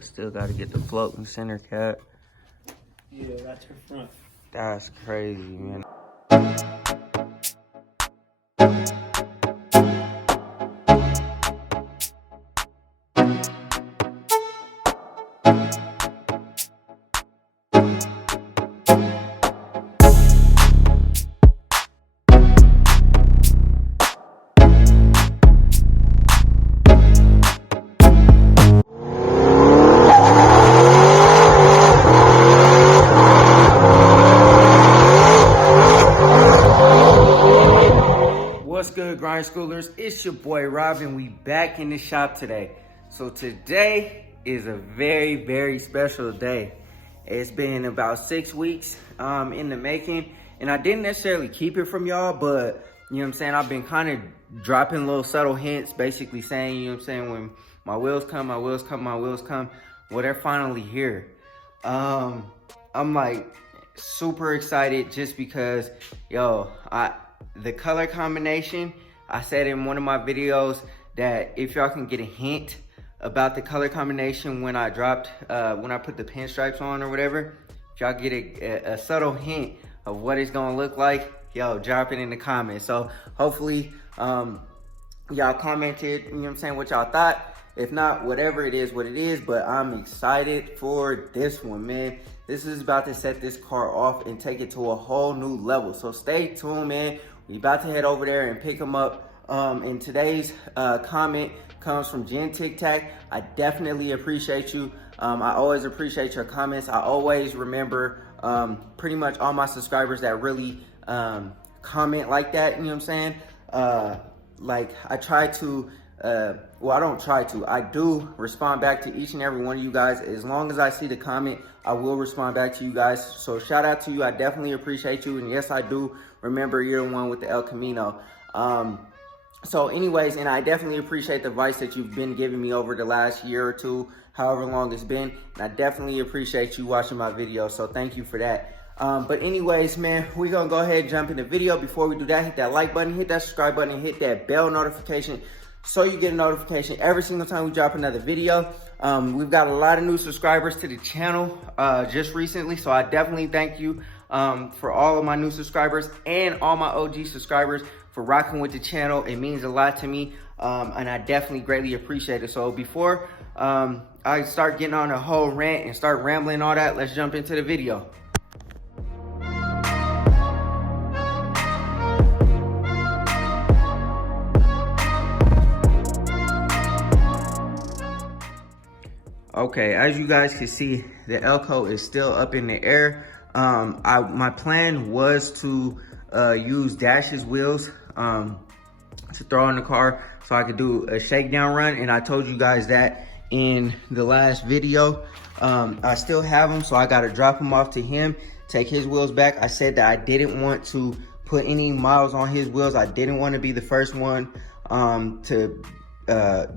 Still got to get the floating center cap. Yeah, that's her front. That's crazy, man. What's good, grind schoolers? It's your boy Robin. We back in the shop today. So today is a very, very special day. It's been about 6 weeks in the making, and I didn't necessarily keep it from y'all, but you know what I'm saying, I've been kind of dropping little subtle hints, basically saying, you know what I'm saying, when my wheels come, my wheels come, my wheels come. Well, they're finally here. I'm like super excited just because, yo, the color combination, I said in one of my videos that if y'all can get a hint about the color combination when I dropped, when I put the pinstripes on or whatever, if y'all get a subtle hint of what it's gonna look like, yo, drop it in the comments. So hopefully, y'all commented, you know what I'm saying, what y'all thought. If not, whatever it is, what it is, but I'm excited for this one, man. This is about to set this car off and take it to a whole new level. So stay tuned, man. We about to head over there and pick them up. And today's comment comes from Jen Tic Tac. I definitely appreciate you. I always appreciate your comments. I always remember pretty much all my subscribers that really comment like that, you know what I'm saying? Like I try to, well, I don't try to, I do respond back to each and every one of you guys. As long as I see the comment, I will respond back to you guys. So shout out to you. I definitely appreciate you. And yes, I do remember you're the one with the El Camino. So anyways, and I definitely appreciate the advice that you've been giving me over the last year or two, however long it's been. And I definitely appreciate you watching my videos. So thank you for that. But anyways, man, we're gonna go ahead and jump in the video. Before we do that, hit that like button, hit that subscribe button, and hit that bell notification so you get a notification every single time we drop another video. We've got a lot of new subscribers to the channel just recently, so I definitely thank you for all of my new subscribers and all my OG subscribers for rocking with the channel. It means a lot to me, and I definitely greatly appreciate it. So before I start getting on a whole rant and start rambling and all that, let's jump into the video. Okay, as you guys can see, the Elko is still up in the air. My plan was to use Dash's wheels to throw in the car so I could do a shakedown run, and I told you guys that in the last video. I still have them, so I got to drop them off to him, take his wheels back. I said that I didn't want to put any miles on his wheels. I didn't want to be the first one to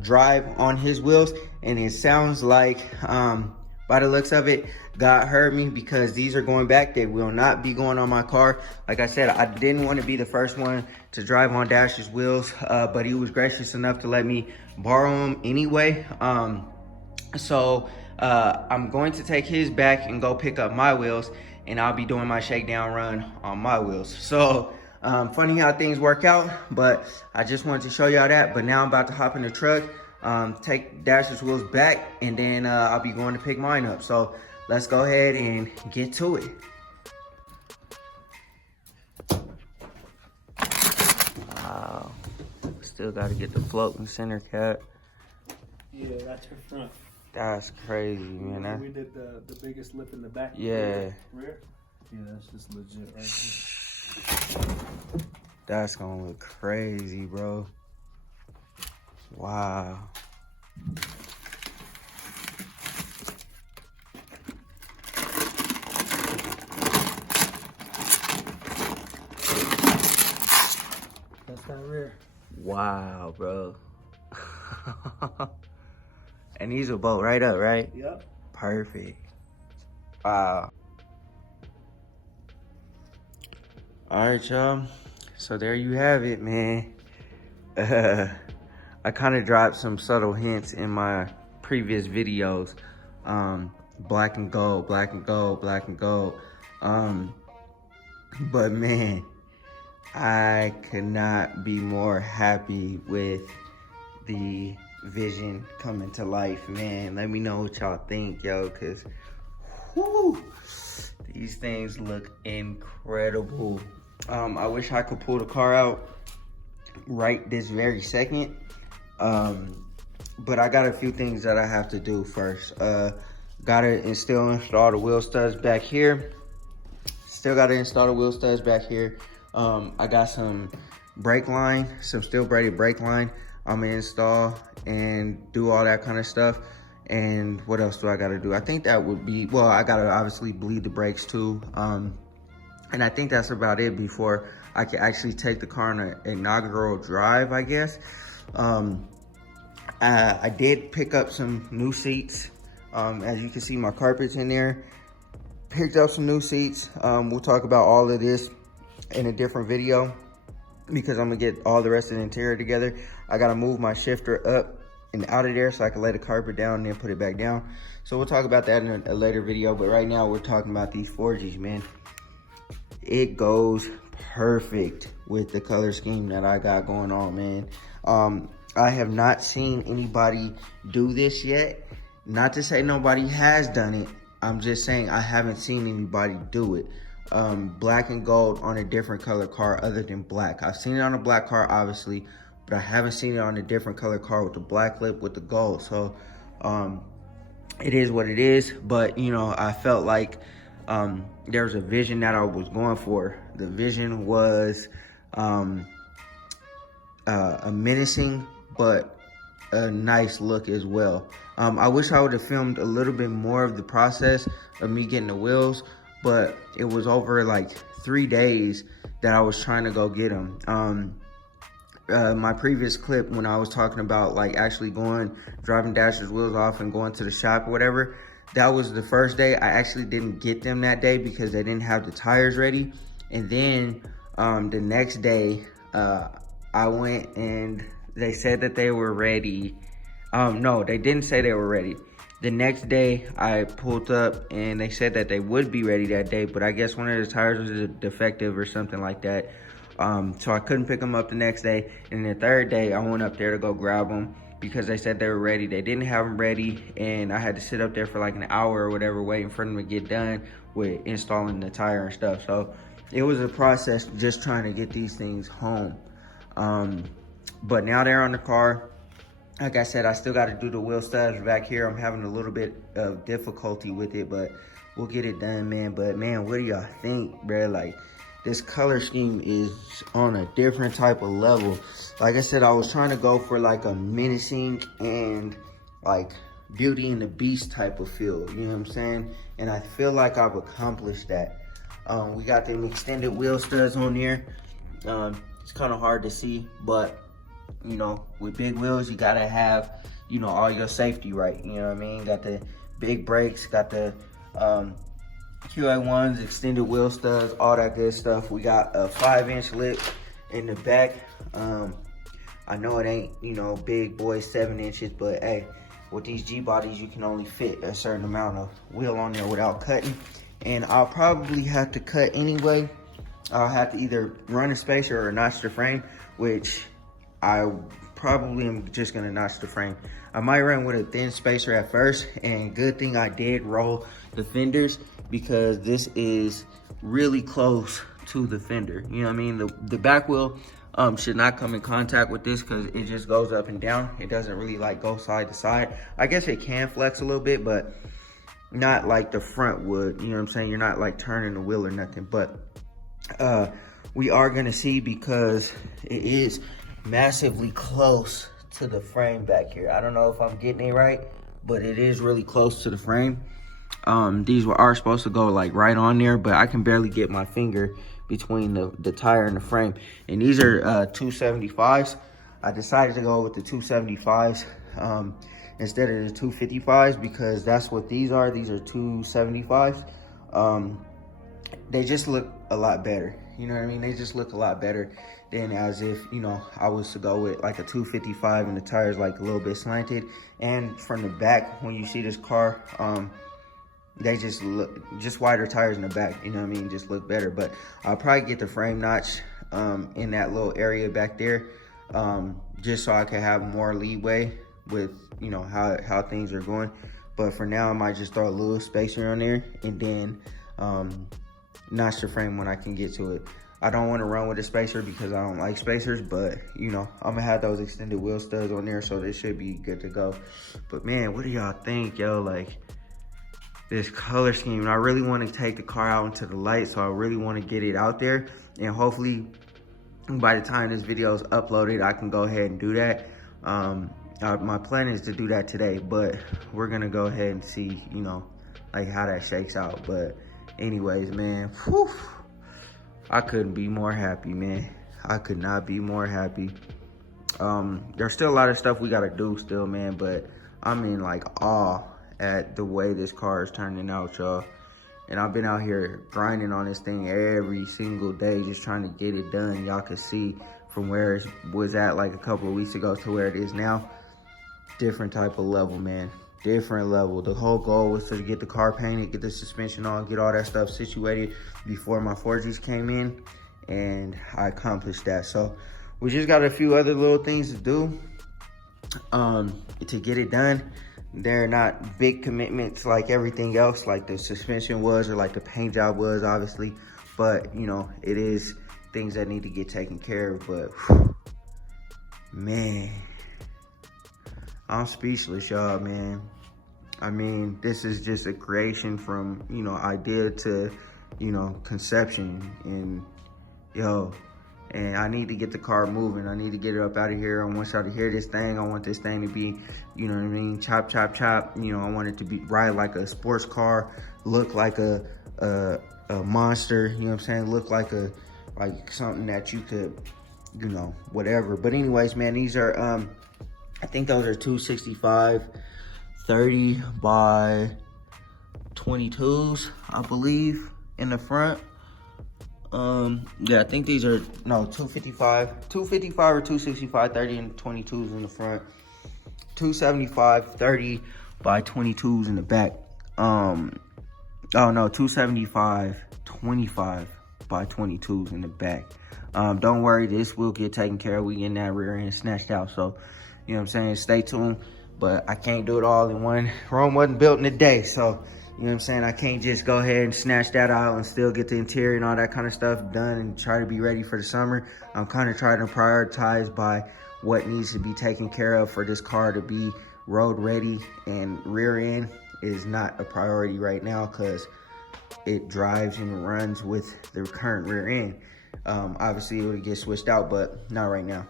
drive on his wheels, and it sounds like by the looks of it, God heard me, because these are going back. They will not be going on my car. Like I said, I didn't want to be the first one to drive on Dash's wheels, but he was gracious enough to let me borrow them anyway. So I'm going to take his back and go pick up my wheels, and I'll be doing my shakedown run on my wheels. So funny how things work out, but I just wanted to show y'all that. But now I'm about to hop in the truck, take Dash's wheels back, and then I'll be going to pick mine up. So let's go ahead and get to it. Wow, still got to get the floating center cap. Yeah, that's her front. That's crazy, man. We did the biggest lip in the back. Yeah. Rear. Yeah, that's just legit right here. That's gonna look crazy, bro. Wow. That's that rear. Wow, bro. And these will bolt right up, right? Yep. Perfect. Wow. All right, y'all. So there you have it, man. I kind of dropped some subtle hints in my previous videos. Black and gold, black and gold, black and gold. But man, I could not be more happy with the vision coming to life, man. Let me know what y'all think, yo, cause whew, these things look incredible. I wish I could pull the car out right this very second. But I got a few things that I have to do first. Gotta still install the wheel studs back here. Still gotta install the wheel studs back here. I got some brake line, some steel braided brake line I'm gonna install and do all that kind of stuff. And what else do I gotta do? I think that would be, well, I gotta obviously bleed the brakes too. And I think that's about it before I can actually take the car on an inaugural drive, I guess. I did pick up some new seats. As you can see, my carpet's in there. Picked up some new seats. We'll talk about all of this in a different video because I'm gonna get all the rest of the interior together. I gotta move my shifter up and out of there so I can lay the carpet down and then put it back down. So we'll talk about that in a later video, but right now we're talking about these Forgies, man. It goes perfect with the color scheme that I got going on, man. I have not seen anybody do this yet. Not to say nobody has done it. I'm just saying I haven't seen anybody do it. Black and gold on a different color car other than black. I've seen it on a black car, obviously, but I haven't seen it on a different color car with the black lip with the gold. So it is what it is. But, you know, I felt like there was a vision that I was going for. The vision was a menacing but a nice look as well. I wish I would have filmed a little bit more of the process of me getting the wheels, but it was over like 3 days that I was trying to go get them. My previous clip when I was talking about like actually driving Dasher's wheels off and going to the shop or whatever, that was the first day. I actually didn't get them that day because they didn't have the tires ready. And then the next day, I went and they said that they were ready. No, they didn't say they were ready. The next day, I pulled up and they said that they would be ready that day, but I guess one of the tires was defective or something like that. So I couldn't pick them up the next day. And the third day, I went up there to go grab them because they said they were ready. They didn't have them ready, and I had to sit up there for like an hour or whatever waiting for them to get done with installing the tire and stuff. So it was a process just trying to get these things home. But now they're on the car. Like I said, I still got to do the wheel studs back here. I'm having a little bit of difficulty with it, but we'll get it done, man. But man, what do y'all think, bro? Like, this color scheme is on a different type of level. Like I said, I was trying to go for like a menacing and like Beauty and the Beast type of feel, you know what I'm saying? And I feel like I've accomplished that. We got them extended wheel studs on there. It's kind of hard to see, but you know, with big wheels, you gotta have, you know, all your safety right. You know what I mean? Got the big brakes, got the QA1s, extended wheel studs, all that good stuff. We got a 5-inch lip in the back. I know it ain't, you know, big boy 7 inches, but hey, with these Gbodies, you can only fit a certain amount of wheel on there without cutting. And I'll probably have to cut anyway. I'll have to either run a spacer or notch the frame, which I probably am just gonna notch the frame. I might run with a thin spacer at first, and good thing I did roll the fenders because this is really close to the fender. You know what I mean? The back wheel should not come in contact with this because it just goes up and down. It doesn't really like go side to side. I guess it can flex a little bit, but not like the front would. You know what I'm saying? You're not like turning the wheel or nothing, but we are gonna see because it is massively close to the frame back here. I don't know if I'm getting it right, but it is really close to the frame. These are supposed to go like right on there, but I can barely get my finger between the tire and the frame. And these are 275s. I decided to go with the 275s instead of the 255s because that's what these are. These are 275s. They just look a lot better. You know what I mean? They just look a lot better than as if, you know, I was to go with like a 255 and the tires like a little bit slanted. And from the back, when you see this car, they just look, just wider tires in the back, you know what I mean? Just look better. But I'll probably get the frame notch in that little area back there, just so I can have more leeway with, you know, how things are going. But for now, I might just throw a little spacer on there and then notch the frame when I can get to it. I don't want to run with a spacer because I don't like spacers, but you know, I'm gonna have those extended wheel studs on there, so this should be good to go. But man, what do y'all think, yo? Like, this color scheme, I really want to take the car out into the light, so I really want to get it out there, and hopefully by the time this video is uploaded, I can go ahead and do that. My plan is to do that today, but we're gonna go ahead and see, you know, like how that shakes out. But anyways, man, whew, I couldn't be more happy, man. I could not be more happy. There's still a lot of stuff we gotta do still, man, but I'm in like awe at the way this car is turning out, y'all. And I've been out here grinding on this thing every single day, just trying to get it done. Y'all can see from where it was at like a couple of weeks ago to where it is now. Different type of level, man. Different level. The whole goal was to get the car painted, get the suspension on, get all that stuff situated before my Forgies came in, and I accomplished that. So we just got a few other little things to do to get it done. They're not big commitments like everything else, like the suspension was or like the paint job was, obviously, but you know, it is things that need to get taken care of. But whew, man, I'm speechless, y'all, man. I mean, this is just a creation from, you know, idea to, you know, conception. And yo, and I need to get the car moving. I need to get it up out of here. I want y'all to hear this thing. I want this thing to be, you know what I mean, chop, chop, chop. You know, I want it to be ride like a sports car, look like a monster, you know what I'm saying? Look like something that you could, you know, whatever. But anyways, man, these are, I think those are 265 30 by 22s, I believe, in the front. Yeah, I think these are, no, 255 or 265 30 and 22s in the front. 275 30 by 22s in the back. Oh no, 275 25 by 22s in the back. Don't worry, this will get taken care of. We getting that rear end snatched out, so you know what I'm saying, stay tuned. But I can't do it all in one. Rome wasn't built in a day, so you know what I'm saying, I can't just go ahead and snatch that out and still get the interior and all that kind of stuff done and try to be ready for the summer. I'm kind of trying to prioritize by what needs to be taken care of for this car to be road ready, and rear end is not a priority right now because it drives and runs with the current rear end. Obviously it would get switched out, but not right now.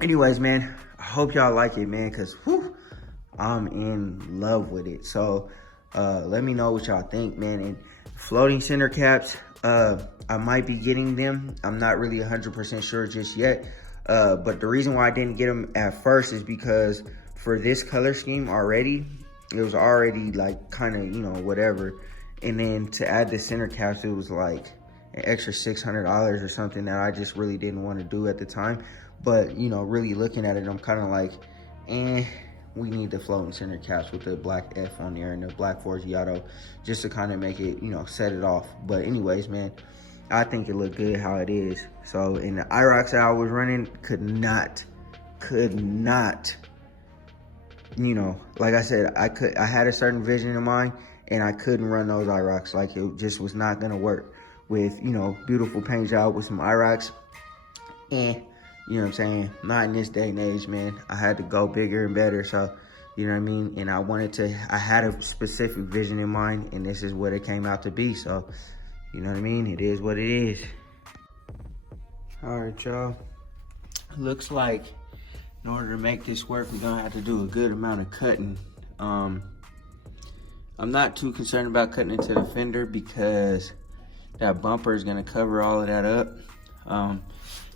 Anyways, man, I hope y'all like it, man, because I'm in love with it. So let me know what y'all think, man. And floating center caps, I might be getting them. I'm not really 100% sure just yet. But the reason why I didn't get them at first is because for this color scheme already, it was already like kind of, you know, whatever. And then to add the center caps, it was like an extra $600 or something that I just really didn't want to do at the time. But, you know, really looking at it, I'm kind of like, we need the floating center caps with the black F on there and the black Forgiato just to kind of make it, you know, set it off. But anyways, man, I think it looked good how it is. So in the IROX that I was running, could not, you know, like I said, I had a certain vision in mind and I couldn't run those IROX. Like, it just was not gonna work with, you know, beautiful paint job with some IROX. You know what I'm saying? Not in this day and age, man. I had to go bigger and better, so, you know what I mean? And I had a specific vision in mind, and this is what it came out to be, so, you know what I mean? It is what it is. All right, y'all. Looks like in order to make this work, we're gonna have to do a good amount of cutting. I'm not too concerned about cutting into the fender because that bumper is gonna cover all of that up.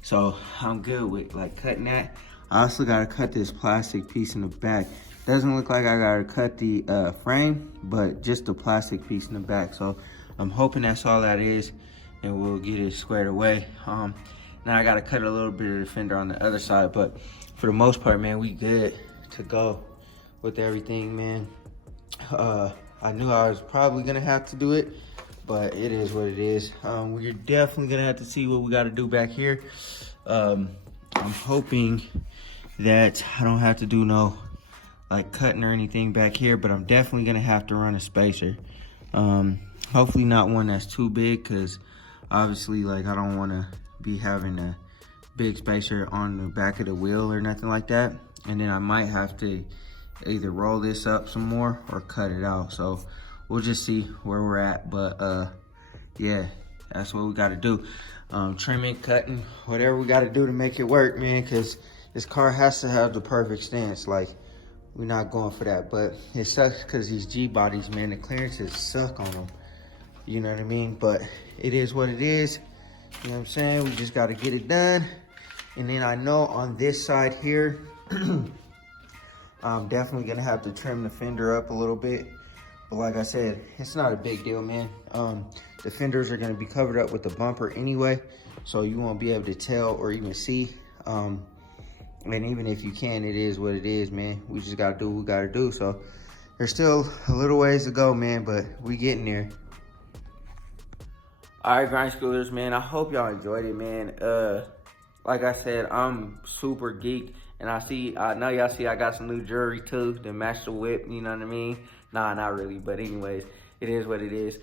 So I'm good with like cutting that. I also gotta cut this plastic piece in the back. Doesn't look like I gotta cut the frame, but just the plastic piece in the back. So I'm hoping that's all that is. and we'll get it squared away. Now I gotta cut a little bit of the fender on the other side, but for the most part, man, we good to go with everything, man. I knew I was probably gonna have to do it, but it is what it is. We're definitely gonna have to see what we gotta do back here. I'm hoping that I don't have to do no like cutting or anything back here, but I'm definitely gonna have to run a spacer. Hopefully not one that's too big, because obviously like I don't want to be having a big spacer on the back of the wheel or nothing like that. And then I might have to either roll this up some more or cut it out. So we'll just see where we're at. But yeah, that's what we got to do. Trimming, cutting, whatever we got to do to make it work, man, because this car has to have the perfect stance. Like, we're not going for that. But it sucks because these Gbodies, man, the clearances suck on them. You know what I mean? But it is what it is. You know what I'm saying? We just got to get it done. And then I know on this side here, I'm definitely going to have to trim the fender up a little bit. But like I said, it's not a big deal, man. The fenders are going to be covered up with the bumper anyway, so you won't be able to tell or even see. And even if you can, it is what it is, man. We just got to do what we got to do. So there's still a little ways to go, man, but we getting there. All right, grind schoolers, man, I hope y'all enjoyed it, man. Like I said, I'm super geeked, and I know y'all see I got some new jewelry too to match the whip, you know what I mean? Nah, not really, but anyways, it is what it is.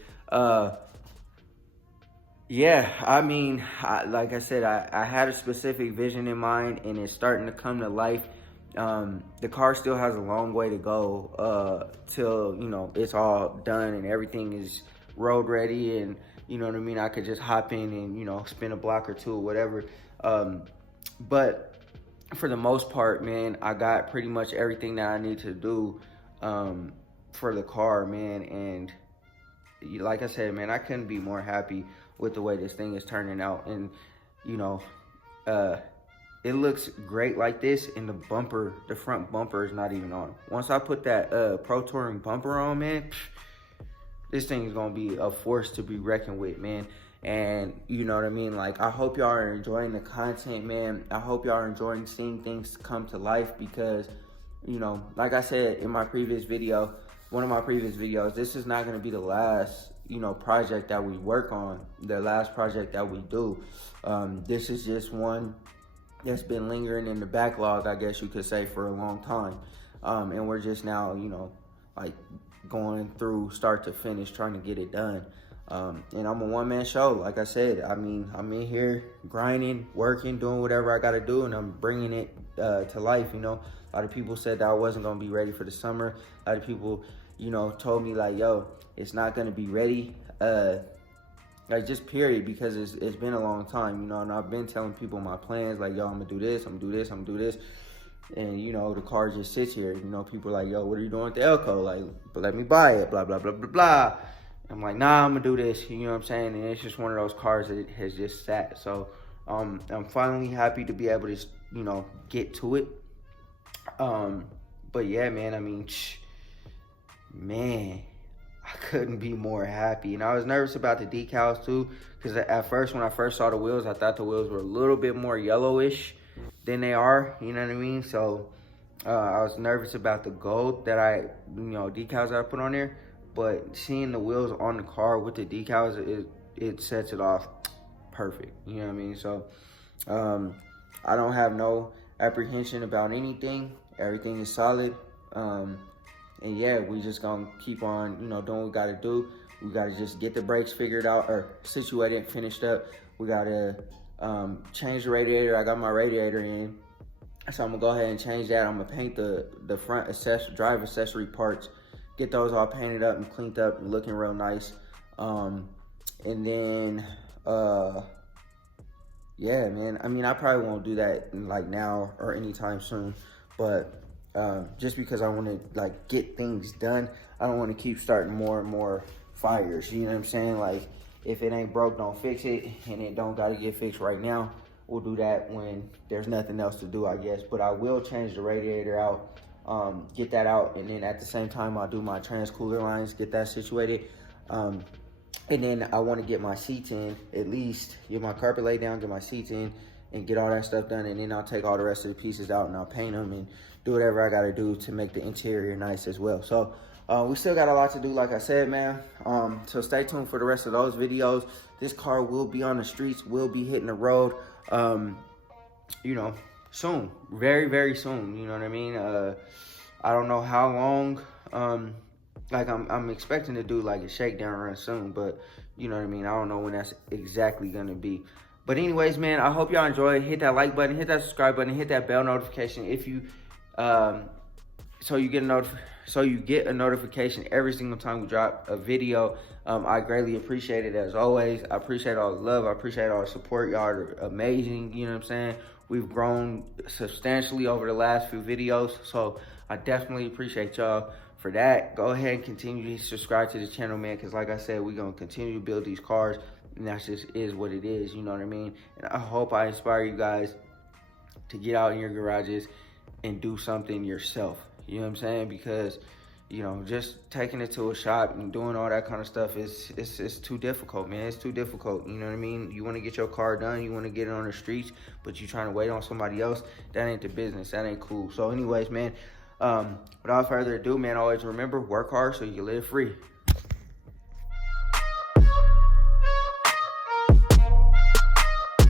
Yeah, I mean, like I said, I had a specific vision in mind, and it's starting to come to life. The car still has a long way to go till, you know, it's all done and everything is road ready, and you know what I mean, I could just hop in and, you know, spin a block or two or whatever. But for the most part, man, I got pretty much everything that I need to do for the car, man. And like I said, man, I couldn't be more happy with the way this thing is turning out. And, you know, it looks great like this, and the front bumper is not even on. Once I put that Pro Touring bumper on, man, this thing is gonna be a force to be reckoned with, man. And you know what I mean? Like, I hope y'all are enjoying the content, man. I hope y'all are enjoying seeing things come to life, because, you know, like I said in my previous video, one of my previous videos, this is not gonna be the last, you know, project that we work on, the last project that we do. This is just one that's been lingering in the backlog, I guess you could say, for a long time. And we're just now, you know, like, going through start to finish trying to get it done. And I'm a one-man show. Like I said, I mean, I'm in here grinding, working, doing whatever I gotta do, and I'm bringing it to life, you know. A lot of people said that I wasn't gonna be ready for the summer. A lot of people, you know, told me like, yo, it's not gonna be ready, like, just period, because it's been a long time, you know. And I've been telling people my plans, like, yo, I'm gonna do this, I'm gonna do this, I'm gonna do this. And, you know, the car just sits here. You know, people are like, yo, what are you doing with the Elko? Like, but let me buy it, blah, blah, blah, blah, blah. I'm like, nah, I'm going to do this. You know what I'm saying? And it's just one of those cars that has just sat. So I'm finally happy to be able to, you know, get to it. But, yeah, man, I mean, man, I couldn't be more happy. And I was nervous about the decals, too, because at first, when I first saw the wheels, I thought the wheels were a little bit more yellowish than they are, you know what I mean? So I was nervous about the gold that decals that I put on there, but seeing the wheels on the car with the decals, it sets it off perfect, you know what I mean? So I don't have no apprehension about anything. Everything is solid. And yeah, we just gonna keep on, you know, doing what we gotta do. We gotta just get the brakes figured out or situated, finished up. We gotta change the radiator. I got my radiator in, so I'm gonna go ahead and change that. I'm gonna paint the front drive accessory parts, get those all painted up and cleaned up and looking real nice. And then yeah, man, I mean, I probably won't do that like now or anytime soon, but just because I want to like get things done, I don't want to keep starting more and more fires, you know what I'm saying? Like, if it ain't broke, don't fix it, and it don't got to get fixed right now. We'll do that when there's nothing else to do, I guess. But I will change the radiator out, get that out, and then at the same time, I'll do my trans cooler lines, get that situated. And then I want to get my seats in, at least get my carpet laid down, get my seats in, and get all that stuff done. And then I'll take all the rest of the pieces out and I'll paint them and do whatever I got to do to make the interior nice as well. So we still got a lot to do, like I said, man. So stay tuned for the rest of those videos. This car will be on the streets, will be hitting the road, you know, soon, very, very soon. You know what I mean? I don't know how long. Like I'm expecting to do like a shakedown run soon, but you know what I mean? I don't know when that's exactly gonna be. But anyways, man, I hope y'all enjoy. Hit that like button, hit that subscribe button, hit that bell notification if you so you get a notification every single time we drop a video. I greatly appreciate it as always. I appreciate all the love. I appreciate all the support. Y'all are amazing. You know what I'm saying? We've grown substantially over the last few videos, so I definitely appreciate y'all for that. Go ahead and continue to subscribe to the channel, man, because like I said, we're going to continue to build these cars, and that just is what it is, you know what I mean? And I hope I inspire you guys to get out in your garages and do something yourself, you know what I'm saying? Because, you know, just taking it to a shop and doing all that kind of stuff it's too difficult, man. It's too difficult, you know what I mean? You want to get your car done, you want to get it on the streets, but you're trying to wait on somebody else. That ain't the business. That ain't cool. So anyways, man, without further ado, man, always remember, work hard so you can live free.